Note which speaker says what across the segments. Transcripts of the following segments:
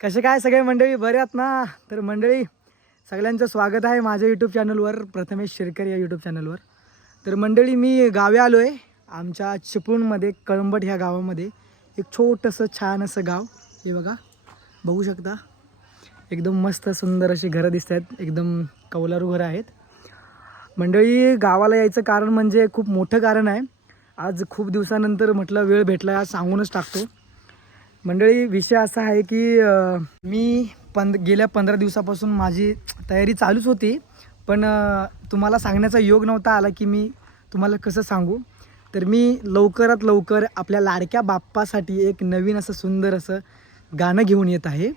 Speaker 1: कसे काय सगळे मंडळी? बरे आहेत ना? तर मंडळी सगळ्यांचं स्वागत आहे माझ्या यूट्यूब चॅनलवर प्रथमेश शिरकर या यूट्यूब चॅनलवर तर मंडळी मी गावी आलो आहे आमच्या चिपळूणमध्ये कळंबट ह्या गावामध्ये. एक छोटंसं छान असं गाव. हे बघा बघू शकता. एकदम मस्त सुंदर अशी घरं दिसत आहेत. एकदम कौलारू घरं आहेत. मंडळी गावाला यायचं कारण म्हणजे खूप मोठं कारण आहे. आज खूप दिवसानंतर म्हटलं वेळ भेटला सांगूनच टाकतो. मंडळी विषय असा आहे की मी पंद गेल्या पंधरा दिवसापासून माझी तयारी चालूच होती पण तुम्हाला सांगण्याचा योग नव्हता आला की मी तुम्हाला कसं सांगू. तर मी लवकरात लवकर आपल्या लाडक्या बाप्पासाठी एक नवीन असं सुंदर असं गाणं घेऊन येत आहे.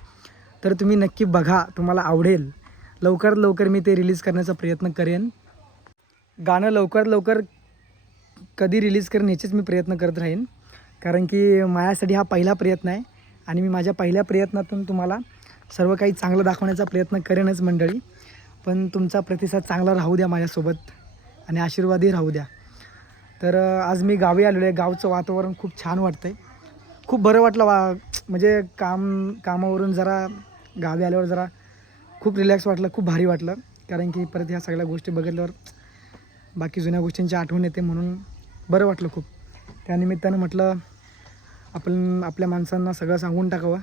Speaker 1: तर तुम्ही नक्की बघा तुम्हाला आवडेल. लवकरात लवकर मी ते रिलीज करण्याचा प्रयत्न करेन. गाणं लवकरात लवकर कधी रिलीज करेन याचेच मी प्रयत्न करत राहीन. कारण की माझ्यासाठी हा पहिला प्रयत्न आहे आणि मी माझ्या पहिल्या प्रयत्नातून तुम्हाला सर्व काही चांगलं दाखवण्याचा प्रयत्न करेनच मंडळी. पण तुमचा प्रतिसाद चांगला राहू द्या माझ्यासोबत आणि आशीर्वादही राहू द्या. तर आज मी गावी आलेलो आहे. गावचं वातावरण खूप छान वाटतं आहे खूप बरं वाटलं वा म्हणजे काम कामावरून जरा गावी आल्यावर जरा खूप रिलॅक्स वाटलं खूप भारी वाटलं. कारण की परत ह्या सगळ्या गोष्टी बघितल्यावर बाकी जुन्या गोष्टींची आठवण येते म्हणून बरं वाटलं खूप. त्यानिमित्तानं म्हटलं आपण आपल्या माणसांना सगळं सांगून टाकावं.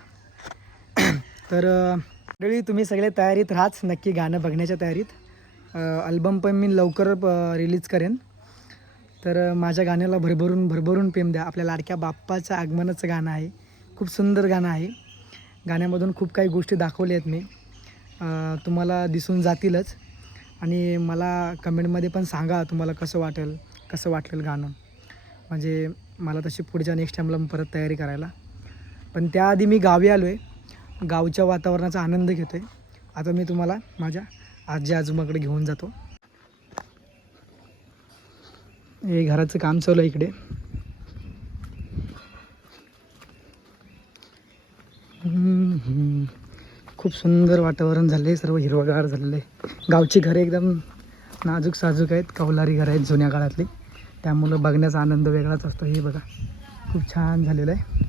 Speaker 1: तर मंडळी तुम्ही सगळे तयारीत राहाच नक्की गाणं बघण्याच्या तयारीत. अल्बम पण मी लवकर रिलीज करेन. तर माझ्या गाण्याला भरभरून भरभरून प्रेम द्या. आपल्या लाडक्या बाप्पाचं आगमनाचं गाणं आहे. खूप सुंदर गाणं आहे. गाण्यामधून खूप काही गोष्टी दाखवल्या आहेत मी. तुम्हाला दिसून जातीलच. आणि मला कमेंटमध्ये पण सांगा तुम्हाला कसं वाटेल कसं वाटेल गाणं. म्हणजे मला तशी पुढच्या नेक्स्ट टाईमला परत तयारी करायला. पण त्याआधी मी गावी आलो आहे गावच्या वातावरणाचा आनंद घेतो आहे आता मी तुम्हाला माझ्या आजी आजोबाकडे घेऊन जातो. हे घराचं काम चालू आहे इकडे. खूप सुंदर वातावरण झालं आहे सर्व हिरवगार झालेलं आहे. गावची घरे एकदम नाजूक साजूक आहेत. कौलारी घरं आहेत जुन्या काळातली. त्यामुळं बघण्याचा आनंद वेगळाच असतो. हे बघा खूप छान झालेलं आहे.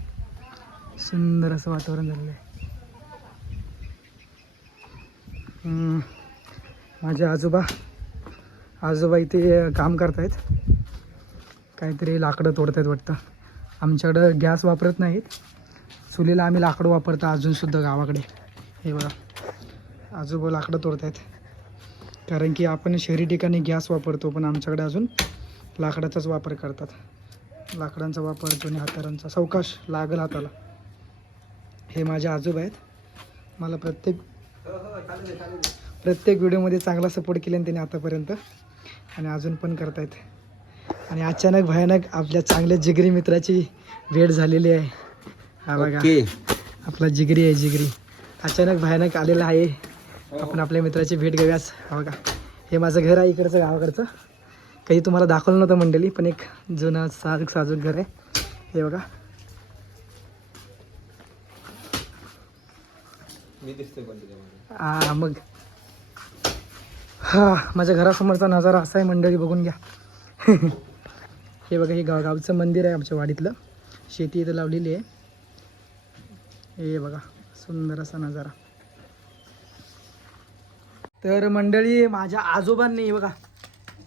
Speaker 1: सुंदर असं वातावरण झालेलं आहे. माझे आजोबा आजोबा इथे काम करतायत. काहीतरी लाकडं तोडतायत वाटतं. आमच्याकडं गॅस वापरत नाहीत. चुलीला आम्ही लाकडं वापरतो अजूनसुद्धा गावाकडे. हे बघा आजोबा लाकडं तोडतायत. कारण की आपण शहरी ठिकाणी गॅस वापरतो पण आमच्याकडे अजून लाकडाचाच वापर करतात. लाकडांचा वापर जुन्या हातारांचा सावकाश लागल हाताला. हे माझे आजोबा आहेत. मला प्रत्येक प्रत्येक व्हिडिओमध्ये चांगला सपोर्ट केला त्यांनी आतापर्यंत आणि अजून पण करतायत. आणि अचानक भयानक आपल्या चांगल्या जिगरी मित्राची भेट झालेली आहे. हा बघा. आपला जिगरी आहे जिगरी. अचानक भयानक आलेला आहे. आपण आपल्या मित्राची भेट घेऊयाच हा बघा. हे माझं घर आहे इकडचं गावाकडचं. काही तुम्हाला दाखवलं नव्हतं मंडळी पण एक जुनं साजूक साजूक घर आहे. हे बघा. हा मग. हा माझ्या घरासमोरचा नजारा असा आहे मंडळी बघून घ्या. हे बघा हे गाव गावचं मंदिर आहे आमच्या वाडीतलं. शेती इथं लावलेली आहे. हे बघा सुंदर असा नजारा. तर मंडळी माझ्या आजोबांनी हे बघा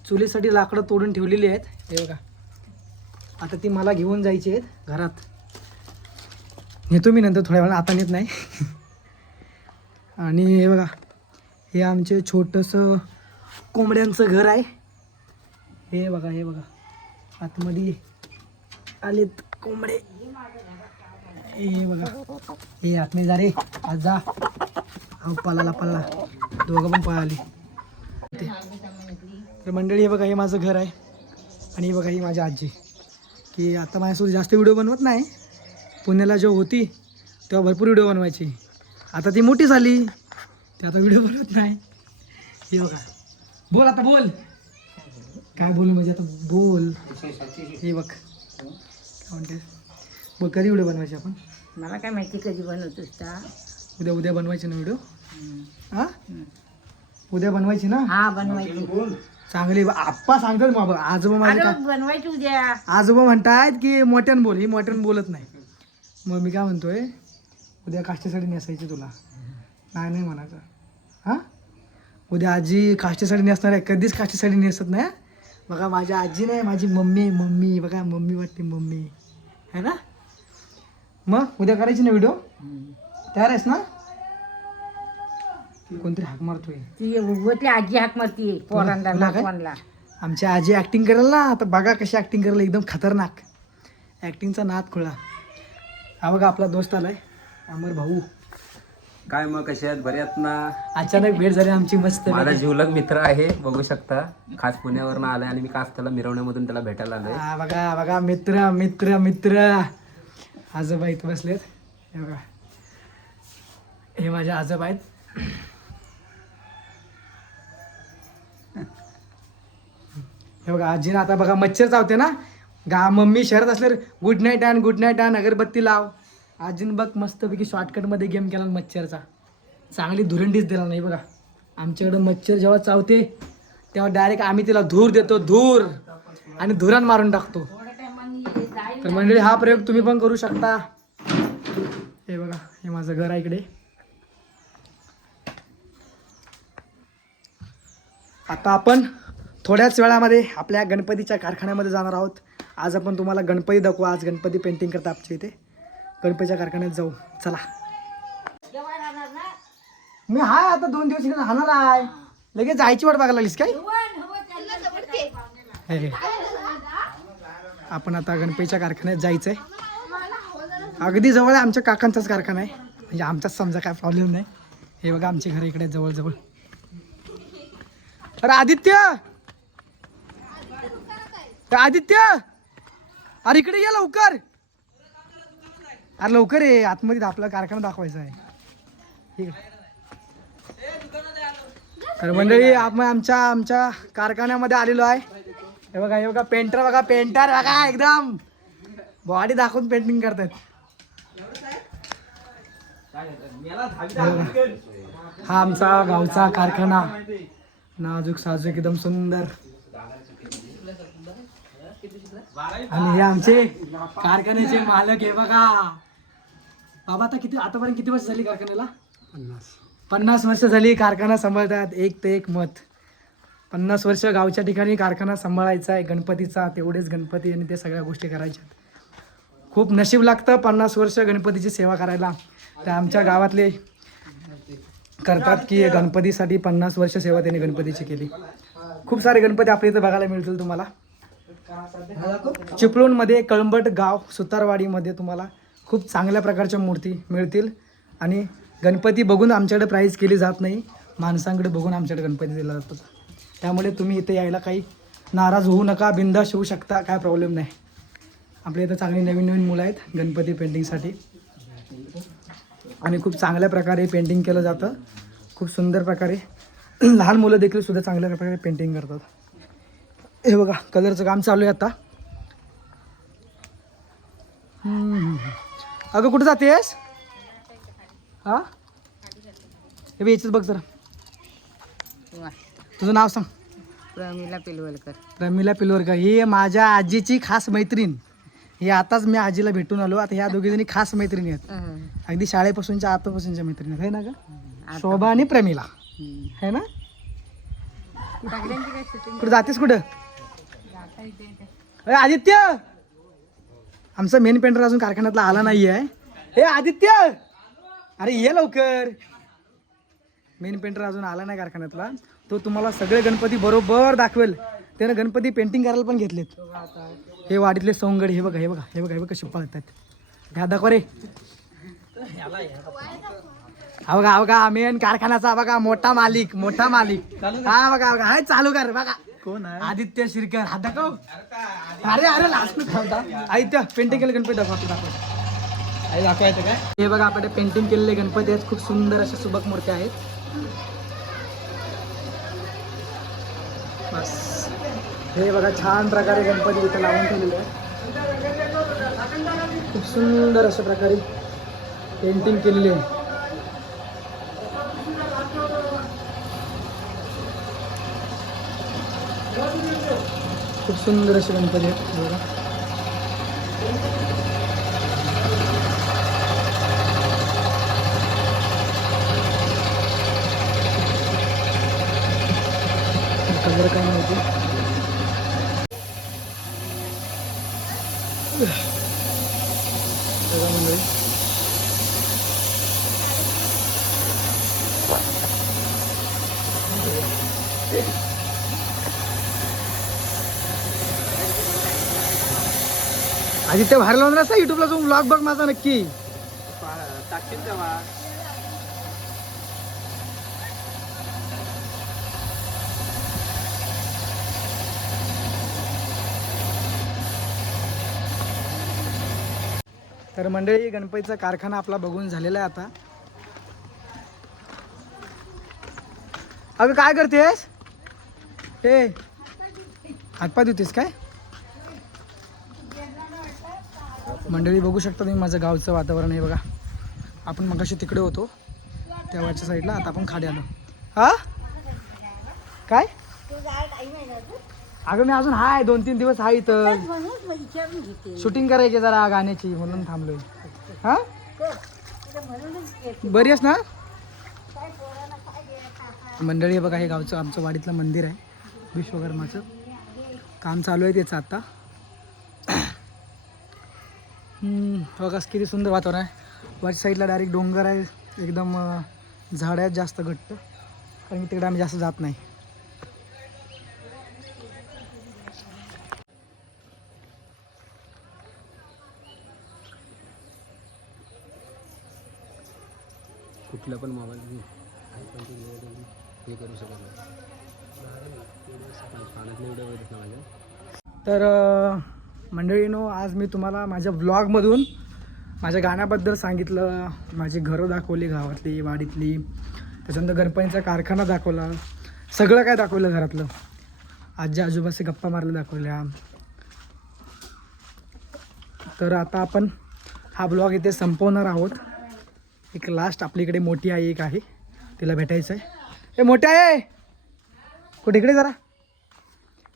Speaker 1: चुलीसाठी लाकडं तोडून ठेवलेली आहेत. हे बघा. आता ती मला घेऊन जायची आहेत घरात. नेतो मी नंतर थोड्या वेळा आता नेत नाही. आणि हे बघा. हे आमचे छोटंसं कोंबड्यांचं घर आहे. हे बघा हे बघा. आतमध्ये आलेत कोंबडे. हे बघा. हे आतमध्ये जा रे. आज जा. पळाला पळाला. दोघं पण पळाली. तर मंडळी हे बघा हे माझं घर आहे आणि हे बघा ही माझी आजी. की आता माझ्यासोबत जास्त व्हिडिओ बनवत नाही. पुण्याला जेव्हा होती तेव्हा भरपूर व्हिडिओ बनवायची. आता ती मोठी झाली ती आता व्हिडिओ बनवत नाही. हे बघा. बोल आता बोल. काय बोल म्हणजे आता बोल. हे बघ. काय म्हणते बोल कधी व्हिडिओ बनवायचे आपण?
Speaker 2: मला काय माहिती कधी बनवतोस का
Speaker 1: उद्या उद्या बनवायचे ना व्हिडिओ? हा? उद्या बनवायची ना?
Speaker 2: हा बनवायची.
Speaker 1: चांगली. आप्पा सांगतात मग आजोबा माझे
Speaker 2: अरे
Speaker 1: काय
Speaker 2: बनवायची उद्या
Speaker 1: आजोबा म्हणतायत की मोठ्यान बोल ही मोठ्यान बोलत नाही. मग मी काय म्हणतोय उद्या काष्टी साडी नेसायची तुला. नाही नाही म्हणायचं. हां? उद्या आजी काष्टी साडी नेसणार आहे कधीच काष्टी साडी नेसत नाही हं? बघा माझ्या आजी नाही माझी मम्मी आहे मम्मी. बघा मम्मी वाटते मम्मी. है ना? मग उद्या करायची ना व्हिडिओ तयार आहेस ना? कोणतरी हाक मारतोय.
Speaker 2: ती उगवतली आजी हाक मारती पोरांना
Speaker 1: तुला काय?
Speaker 2: नातवांना
Speaker 1: आमची आजी ॲक्टिंग करेल ना आता बघा कशी ॲक्टिंग करेल एकदम खतरनाक. ॲक्टिंगचा नाद खुळा. हा बघा आपला दोस्त आलाय अमर भाऊ.
Speaker 3: काय मग कसे आहेत? बरे आहेत ना?
Speaker 1: अचानक भेट झाली आमची मस्त.
Speaker 3: माझा जीवलग मित्र आहे बघू शकता. खास पुण्यावरनं आलाय आणि मी खास त्याला मिरवण्यामधून त्याला भेटायला आलोय.
Speaker 1: हा बघा बघा मित्र मित्र मित्र. आजोबा इथं बसलेत. हे बघा. हे माझे आजोबा आहेत. हे बघा आजीनं आता बघा मच्छर चावते ना? गा मम्मी शहरात असल्यावर गुड नाईट आण गुड नाईट आण अगरबत्ती लाव. आजीनं बघ मस्तपैकी शॉर्टकटमध्ये गेम केला मच्छरचा. चांगली धुरंडीच दिला नाही बघा. आमच्याकडं मच्छर जेव्हा चावते तेव्हा डायरेक्ट आम्ही तिला धूर देतो धूर. आणि धुरण मारून टाकतो. तर मंडळी हा प्रयोग तुम्ही पण करू शकता. हे बघा हे माझं घर आहे इकडे. आता आपण थोड्याच वेळामध्ये आपल्या गणपतीच्या कारखान्यामध्ये जाणार आहोत. आज आपण तुम्हाला गणपती दाखवू. आज गणपती पेंटिंग करता आमच्या इथे. गणपतीच्या कारखान्यात जाऊ. चला. मी हाय आता दोन दिवस इकडे राहणार आहे लगेच जायची वाट बघायला लागलीस काय? हे आपण आता गणपतीच्या कारखान्यात जायचंय. अगदी जवळ आहे आमच्या काकांचाच कारखाना आहे. म्हणजे आमचाच समजा काय प्रॉब्लेम नाही. हे बघा आमचे घर इकडे जवळजवळ. तर अरे आदित्य! काय आदित्य! अरे इकडे ये लवकर. अरे लवकर ये. आतमध्ये आपला कारखाना दाखवायचा आहे. तर मंडळी आपण आमच्या आमच्या कारखान्यामध्ये आलेलो आहे. हे बघा हे बघा पेंटर बघा पेंटर बघा एकदम. बॉडी दाखवून पेंटिंग करतात हा आमचा गावचा कारखाना. नाजूक साजूक एकदम सुंदर. आणि हे आमचे कारखान्याचे मालक हे बघा. बाबा आता किती आतापर्यंत किती वर्ष झाली कारखान्याला? पन्नास. वर्ष झाली कारखाना सांभाळतात. एक ते एक मत. पन्नास वर्ष गावच्या ठिकाणी कारखाना सांभाळायचा आहे गणपतीचा. तेवढेच गणपती आणि ते सगळ्या गोष्टी करायच्या खूप नशीब लागतं पन्नास वर्ष गणपतीची सेवा करायला. तर आमच्या गावातले करतात की गणपतीसाठी पन्नास वर्ष सेवा त्यांनी गणपतीची केली. खूप सारे गणपती आपल्या इथं बघायला मिळतील तुम्हाला. चिपळूणमध्ये कळंबट गाव सुतारवाडीमध्ये तुम्हाला खूप चांगल्या प्रकारच्या मूर्ती मिळतील. आणि गणपती बघून आमच्याकडे प्राईज केली जात नाही. माणसांकडे बघून आमच्याकडे गणपती दिला जातो. त्यामुळे तुम्ही इथे यायला काही नाराज होऊ नका बिंदास होऊ शकता काय प्रॉब्लेम नाही. आपल्या इथं चांगली नवीन नवीन मुलं आहेत गणपती पेंटिंगसाठी आणि खूप चांगल्या प्रकारे पेंटिंग केलं जातं. खूप सुंदर प्रकारे. लहान मुलं देखील सुद्धा चांगल्या प्रकारे पेंटिंग करतात. हे बघा कलरचं काम चालू आहे आता. हम्म. अगं कुठं जातेस? हा? हे याच्यात बघ जरा. तुझं नाव सांग.
Speaker 2: प्रमिला पिलवलकर.
Speaker 1: रमीला पिलवरकर ही माझ्या आजीची खास मैत्रीण. ही आताच मी आजीला भेटून आलो. आता ह्या दोघी जणी खास मैत्रिणी आहेत. अगदी शाळेपासूनच्या आतापासूनच्या मैत्रिणी आहेत. है ना का शोभा आणि प्रमिला. है ना? कुठं जातेस कुठं? अरे आदित्य! आमचा मेन पेंटर अजून कारखान्यातला आला नाही आहे हे आदित्य! अरे ये लवकर. मेन पेंटर अजून आला नाही कारखान्यातला. तो तुम्हाला सगळे गणपती बरोबर दाखवेल. त्यानं गणपती पेंटिंग करायला पण घेतलेत. हे वाडीतले सोंगड हे बघा हे बघा हे बघा हे बघा कसे पळतात घ्या दाखवा रे. हा बघा हा बघा मेन कारखान्याचा बघा मोठा मालिक मोठा मालिक. हा बघा बघा हाय चालू कर बघा. कोण आहे? आदित्य शिरकर. हा दाखव. अरे अरे लास्ट आदित्य पेंटिंग केलं गणपती दाखव आपलं दाखव. दाखवायचं काय? हे बघा आपण पेंटिंग केलेले गणपती आहेत. खूप सुंदर अशा सुबक मूर्त्या आहेत. बस. हे बघा छान प्रकारे गणपती इथं लावून ठेवलेले आहेत. खूप सुंदर अशा प्रकारे पेंटिंग केलेली आहे. सुंदर असे गणपती आहेत बघा कलर काय माहिती आधी ते बाहेर लावून असता युट्यूबला जाऊन ब्लॉग बघ माझा नक्की.
Speaker 3: टाकशील तेव्हा
Speaker 1: तर मंडळी गणपतीचा कारखाना आपला बघून झालेला आहे आता. अगं काय करतेस? हे हातपाय धुतेस काय? मंडळी बघू शकता तुम्ही माझं गावचं वातावरण आहे बघा. आपण मगाशी तिकडे होतो त्या साईडला आता आपण खाली आलो. हा? काय? अगं मी अजून हाय दोन तीन दिवस हाय तर शूटिंग करायची जरा गाण्याची म्हणून थांबलोय. हा? बरी आहेस ना? मंडळी बघा हे गावचं आमचं वाडीतलं मंदिर आहे विश्वकर्माचं. काम चालू आहे त्याचं आता. बघा किती सुंदर वातावरण आहे. वरच्या साईडला डायरेक्ट डोंगर आहे. एकदम झाड आहेत जास्त घट्ट. कारण की तिकडे आम्ही जास्त जात नाही.
Speaker 3: कुठला पण मोबाईल हे करू शकत नाही.
Speaker 1: तर मंडळीनो आज मी तुम्हाला माझ्या ब्लॉगमधून माझ्या गाण्याबद्दल सांगितलं. माझी घरं दाखवली गावातली वाडीतली. त्याच्यानंतर गणपतीचा कारखाना दाखवला. सगळं काय दाखवलं घरातलं. आजी आजोबाचे गप्पा मारल्या दाखवल्या. तर आता आपण हा ब्लॉग इथे संपवणार आहोत. एक लास्ट आपलीकडे मोठी आई एक आहे. तिला भेटायचं आहे ए मोठी आहे कुठे इकडे जरा?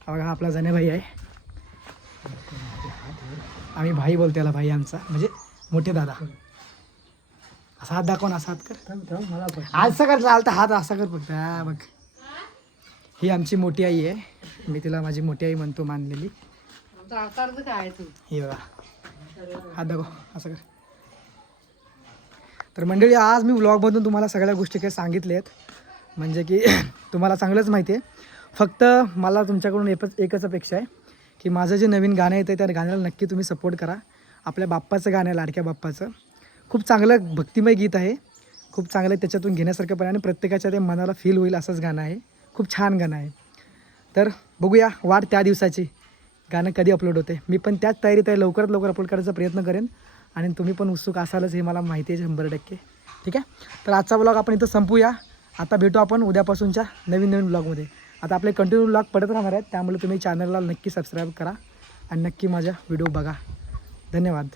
Speaker 1: बघा हा आपला जनेभाई आहे. आम्ही भाई बोलतो त्याला भाई आमचा म्हणजे मोठे दादा. असा हात दाखव ना असा हात कर. असं कर चालतं हात असा कर फक्त. हा बघ. ही आमची मोठी आई आहे. मी तिला माझी मोठी आई म्हणतो मानलेली. ही बघा. हात दाखव असं कर. तर मंडळी आज मी व्लॉगमधून तुम्हाला सगळ्या गोष्टी काही सांगितल्या आहेत म्हणजे की तुम्हाला चांगलंच माहिती आहे. फक्त मला तुमच्याकडून एकच एकच अपेक्षा आहे. की माझं जे नवीन गाणं येतं त्या गाण्याला नक्की तुम्ही सपोर्ट करा. आपल्या बाप्पाचं गाणं आहे लाडक्या बाप्पाचं. खूप चांगलं भक्तिमय गीत आहे. खूप चांगलं त्याच्यातून घेण्यासारखं पण आहे आणि प्रत्येकाच्या ते मनाला फील होईल असंच गाणं आहे. खूप छान गाणं आहे. तर बघूया वाट त्या दिवसाची. गाणं कधी अपलोड होते? मी पण त्याच तयारीत आहे. लवकरात लवकर अपलोड करायचा प्रयत्न करेन. आणि तुम्ही पण उत्सुक असालच हे मला माहिती आहे शंभर टक्के. ठीक आहे? तर आजचा ब्लॉग आपण इथं संपूया. आता भेटू आपण उद्यापासूनच्या नवीन नवीन ब्लॉगमध्ये आता आपले कंटिन्यू ब्लॉग पडत राहणार आहेत. त्यामुळे तुम्ही चॅनलला नक्की सबस्क्राईब करा. आणि नक्की माझ्या व्हिडिओ बघा. धन्यवाद.